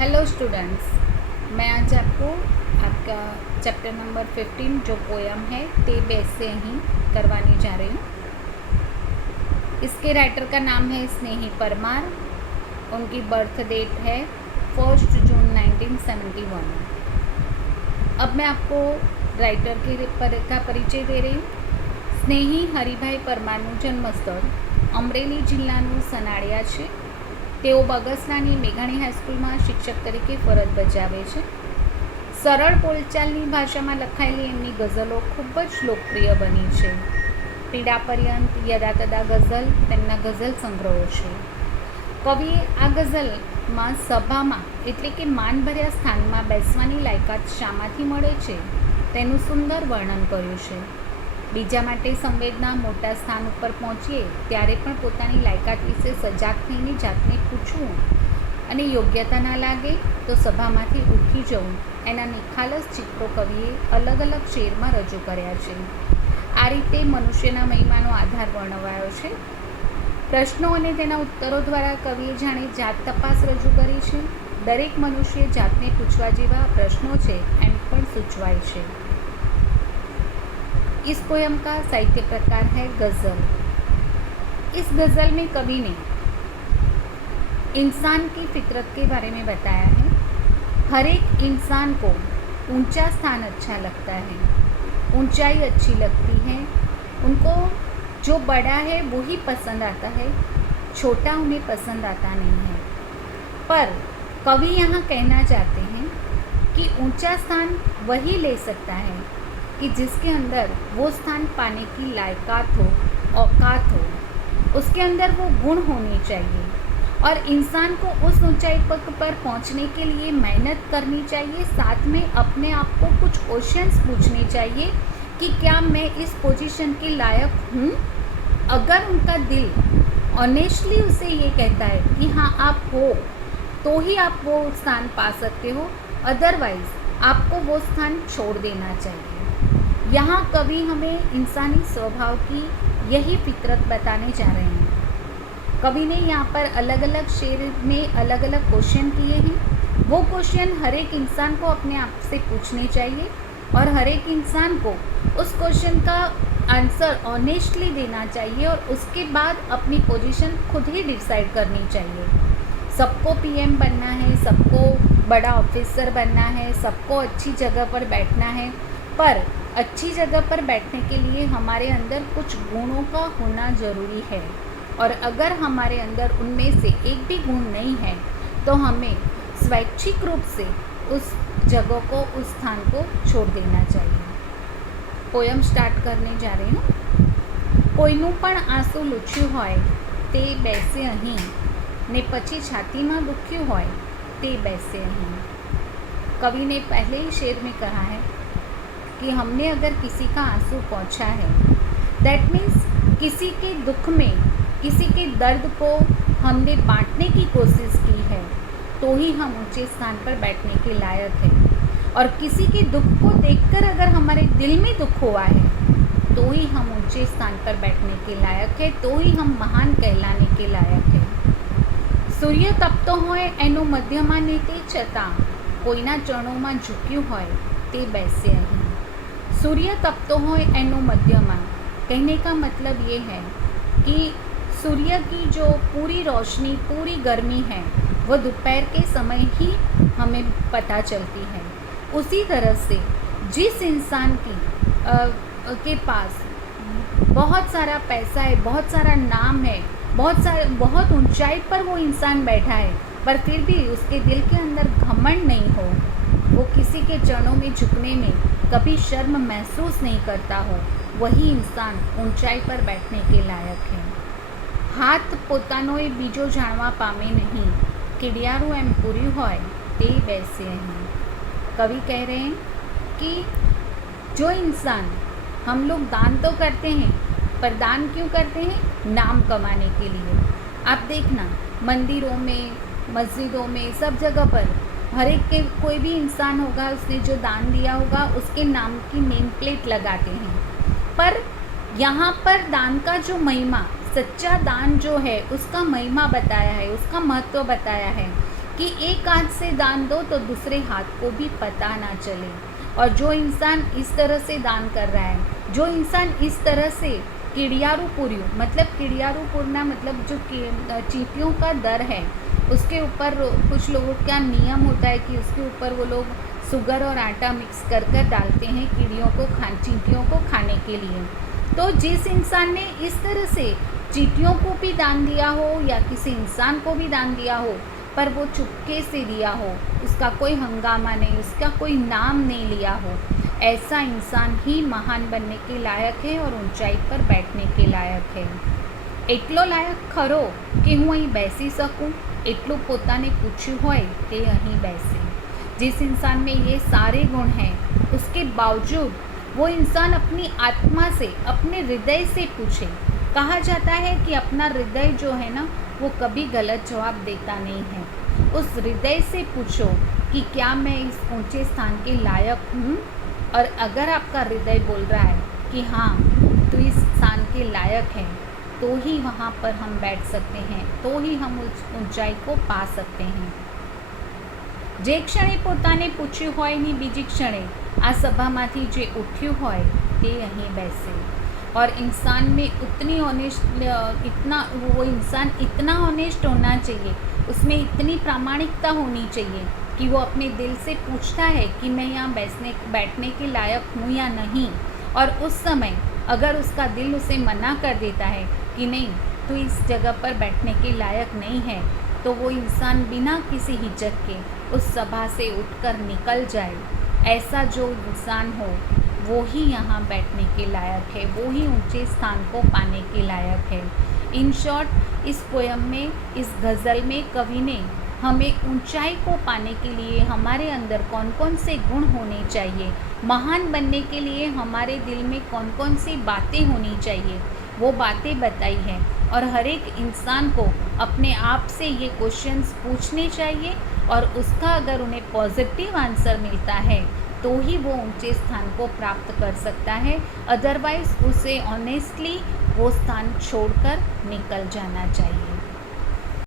Hello students, मैं आज आपको आपका चैप्टर नंबर 15 जो पोयम है ते बैसे ही करवाने जा रही हूँ। इसके राइटर का नाम है स्नेही परमार। उनकी बर्थ डेट है 1 जून 1971। अब मैं आपको राइटर का परिचय दे रही हूँ। સ્નેહી હરિભાઈ પરમારનું જન્મસ્થળ અમરેલી જિલ્લાનું સનાળિયા છે। તેઓ બગસરાની મેઘાણી હાઈસ્કૂલમાં શિક્ષક તરીકે ફરજ બજાવે છે। સરળ બોલચાલની ભાષામાં લખાયેલી એમની ગઝલો ખૂબ જ લોકપ્રિય બની છે। પીડા પર્યંત, યદા તદા ગઝલ તેમના ગઝલ સંગ્રહો છે। કવિએ આ ગઝલમાં સભામાં એટલે કે માનભર્યા સ્થાનમાં બેસવાની લાયકાત શામાંથી મળે છે તેનું સુંદર વર્ણન કર્યું છે। બીજા માટે સંવેદના મોટા સ્થાન ઉપર પહોંચીએ ત્યારે પણ પોતાની લાયકાત વિશે સજાગ થઈને જાતને પૂછવું અને યોગ્યતા ના લાગે તો સભામાંથી ઉઠી જવું, એના નિખાલસ ચિત્રો કવિએ અલગ અલગ શેરમાં રજૂ કર્યા છે। આ રીતે મનુષ્યના મહિમાનો આધાર વર્ણવાયો છે। પ્રશ્નો અને તેના ઉત્તરો દ્વારા કવિએ જાણે જાત તપાસ રજૂ કરી છે। દરેક મનુષ્ય જાતને પૂછવા જેવા પ્રશ્નો છે એમ પણ સૂચવાય છે। इस पोयम का साहित्य प्रकार है गज़ल। इस गज़ल में कवि ने इंसान की फितरत के बारे में बताया है। हर एक इंसान को ऊंचा स्थान अच्छा लगता है, ऊंचाई अच्छी लगती है। उनको जो बड़ा है वो ही पसंद आता है, छोटा उन्हें पसंद आता नहीं है। पर कवि यहाँ कहना चाहते हैं कि ऊंचा स्थान वही ले सकता है कि जिसके अंदर वो स्थान पाने की लायकात हो, औकात हो, उसके अंदर वो गुण होने चाहिए और इंसान को उस ऊंचाई पर पहुंचने के लिए मेहनत करनी चाहिए। साथ में अपने आप को कुछ क्वेश्चंस पूछने चाहिए कि क्या मैं इस पोजीशन के लायक हूँ। अगर उनका दिल ऑनेस्टली उसे ये कहता है कि हाँ आप हो, तो ही आप वो स्थान पा सकते हो, अदरवाइज़ आपको वो स्थान छोड़ देना चाहिए। यहाँ कवि हमें इंसानी स्वभाव की यही फितरत बताने जा रहे हैं। कवि ने यहाँ पर अलग अलग शेर में अलग अलग क्वेश्चन किए हैं। वो क्वेश्चन हर एक इंसान को अपने आप से पूछने चाहिए और हर एक इंसान को उस क्वेश्चन का आंसर ऑनेस्टली देना चाहिए और उसके बाद अपनी पोजीशन खुद ही डिसाइड करनी चाहिए। सबको पीएम बनना है, सबको बड़ा ऑफिसर बनना है, सबको अच्छी जगह पर बैठना है, पर अच्छी जगह पर बैठने के लिए हमारे अंदर कुछ गुणों का होना ज़रूरी है और अगर हमारे अंदर उनमें से एक भी गुण नहीं है तो हमें स्वैच्छिक रूप से उस जगह को, उस स्थान को छोड़ देना चाहिए। पोयम स्टार्ट करने जा रही हूँ। કોઈનું પણ આંસુ લૂછ્યું હોય તે બેસે અહીં ને પછી છાતીમાં દુખ્યું હોય તે બેસે અહીં। कवि ने पहले ही शेर में कहा है कि हमने अगर किसी का आंसू पहुँचा है, दैट मीन्स किसी के दुख में, किसी के दर्द को हमने बांटने की कोशिश की है, तो ही हम ऊंचे स्थान पर बैठने के लायक हैं। और किसी के दुख को देखकर अगर हमारे दिल में दुख हुआ है, तो ही हम ऊंचे स्थान पर बैठने के लायक है, तो ही हम महान कहलाने के लायक है। सूर्य तपतो होय एनो मध्यमा ने ते छतां कोईना चरणों में झुक्યું હોય તે બેસે અહીં। सूर्य तपतो होय एनो मध्यमा कहने का मतलब ये है कि सूर्य की जो पूरी रोशनी, पूरी गर्मी है वो दोपहर के समय ही हमें पता चलती है। उसी तरह से जिस इंसान के पास बहुत सारा पैसा है, बहुत सारा नाम है, बहुत ऊंचाई पर वो इंसान बैठा है, पर फिर भी उसके दिल के अंदर घमंड नहीं हो, वो किसी के चरणों में झुकने में कभी शर्म महसूस नहीं करता हो, वही इंसान ऊंचाई पर बैठने के लायक है। हाथ पोतानोय बीजो जाणवा पामे नहीं, किडियारू एम पूरी होय ते बैसे અહીં। कवि कह रहे हैं कि जो इंसान, हम लोग दान तो करते हैं, पर दान क्यों करते हैं? नाम कमाने के लिए। आप देखना मंदिरों में, मस्जिदों में, सब जगह पर हर एक के कोई भी इंसान होगा, उसने जो दान दिया होगा उसके नाम की नेम प्लेट लगाते हैं। पर यहाँ पर दान का जो महिमा, सच्चा दान जो है उसका महिमा बताया है, उसका महत्व बताया है कि एक हाथ से दान दो तो दूसरे हाथ को भी पता ना चले। और जो इंसान इस तरह से दान कर रहा है, जो इंसान इस तरह से किड़ियारू पुर्यू, मतलब किड़ियारू पुरना मतलब जो चींटियों का दर है, उसके ऊपर कुछ लोगों का नियम होता है कि उसके ऊपर वो लोग शुगर और आटा मिक्स कर कर डालते हैं चींटियों को खाने के लिए। तो जिस इंसान ने इस तरह से चींटियों को भी दान दिया हो या किसी इंसान को भी दान दिया हो, पर वो चुपके से दिया हो, उसका कोई हंगामा नहीं, उसका कोई नाम नहीं लिया हो, ऐसा इंसान ही महान बनने के लायक है और ऊंचाई पर बैठने के लायक है। એટલો લાયક ખરો કે હું અહીં બેસી શકું, એટલું પોતાને પૂછ્યું હોય તે અહીં બેસે। जिस इंसान में ये सारे गुण हैं, उसके बावजूद वो इंसान अपनी आत्मा से, अपने हृदय से पूछे। कहा जाता है कि अपना हृदय जो है ना, वो कभी गलत जवाब देता नहीं है। उस हृदय से पूछो कि क्या मैं इस ऊंचे स्थान के लायक हूँ, और अगर आपका हृदय बोल रहा है कि हाँ तो इस स्थान के लायक है, तो ही वहाँ पर हम बैठ सकते हैं, तो ही हम उस ऊंचाई को पा सकते हैं। જે ક્ષણે પોતાને પૂછ્યું હોય ની બીજી ક્ષણે આ સભામાંથી જે ઉઠ્યું હોય તે અહીં બેસે। और इंसान में वो इंसान इतना ऑनेस्ट होना चाहिए, उसमें इतनी प्रामाणिकता होनी चाहिए कि वो अपने दिल से पूछता है कि मैं यहाँ बैठने के लायक हूँ या नहीं। और उस समय अगर उसका दिल उसे मना कर देता है कि नहीं, तो इस जगह पर बैठने के लायक नहीं है, तो वो इंसान बिना किसी हिचक के उस सभा से उठकर निकल जाए। ऐसा जो इंसान हो वो ही यहाँ बैठने के लायक है, वो ही ऊंचे स्थान को पाने के लायक है। इन शॉर्ट, इस पोयम में, इस गज़ल में कवि ने हमें ऊंचाई को पाने के लिए हमारे अंदर कौन कौन से गुण होने चाहिए, महान बनने के लिए हमारे दिल में कौन कौन सी बातें होनी चाहिए, वो बातें बताई हैं। और हर एक इंसान को अपने आप से ये क्वेश्चंस पूछने चाहिए, और उसका अगर उन्हें पॉजिटिव आंसर मिलता है तो ही वो ऊंचे स्थान को प्राप्त कर सकता है। अदरवाइज़ उसे ऑनेस्टली वो स्थान छोड़कर निकल जाना चाहिए।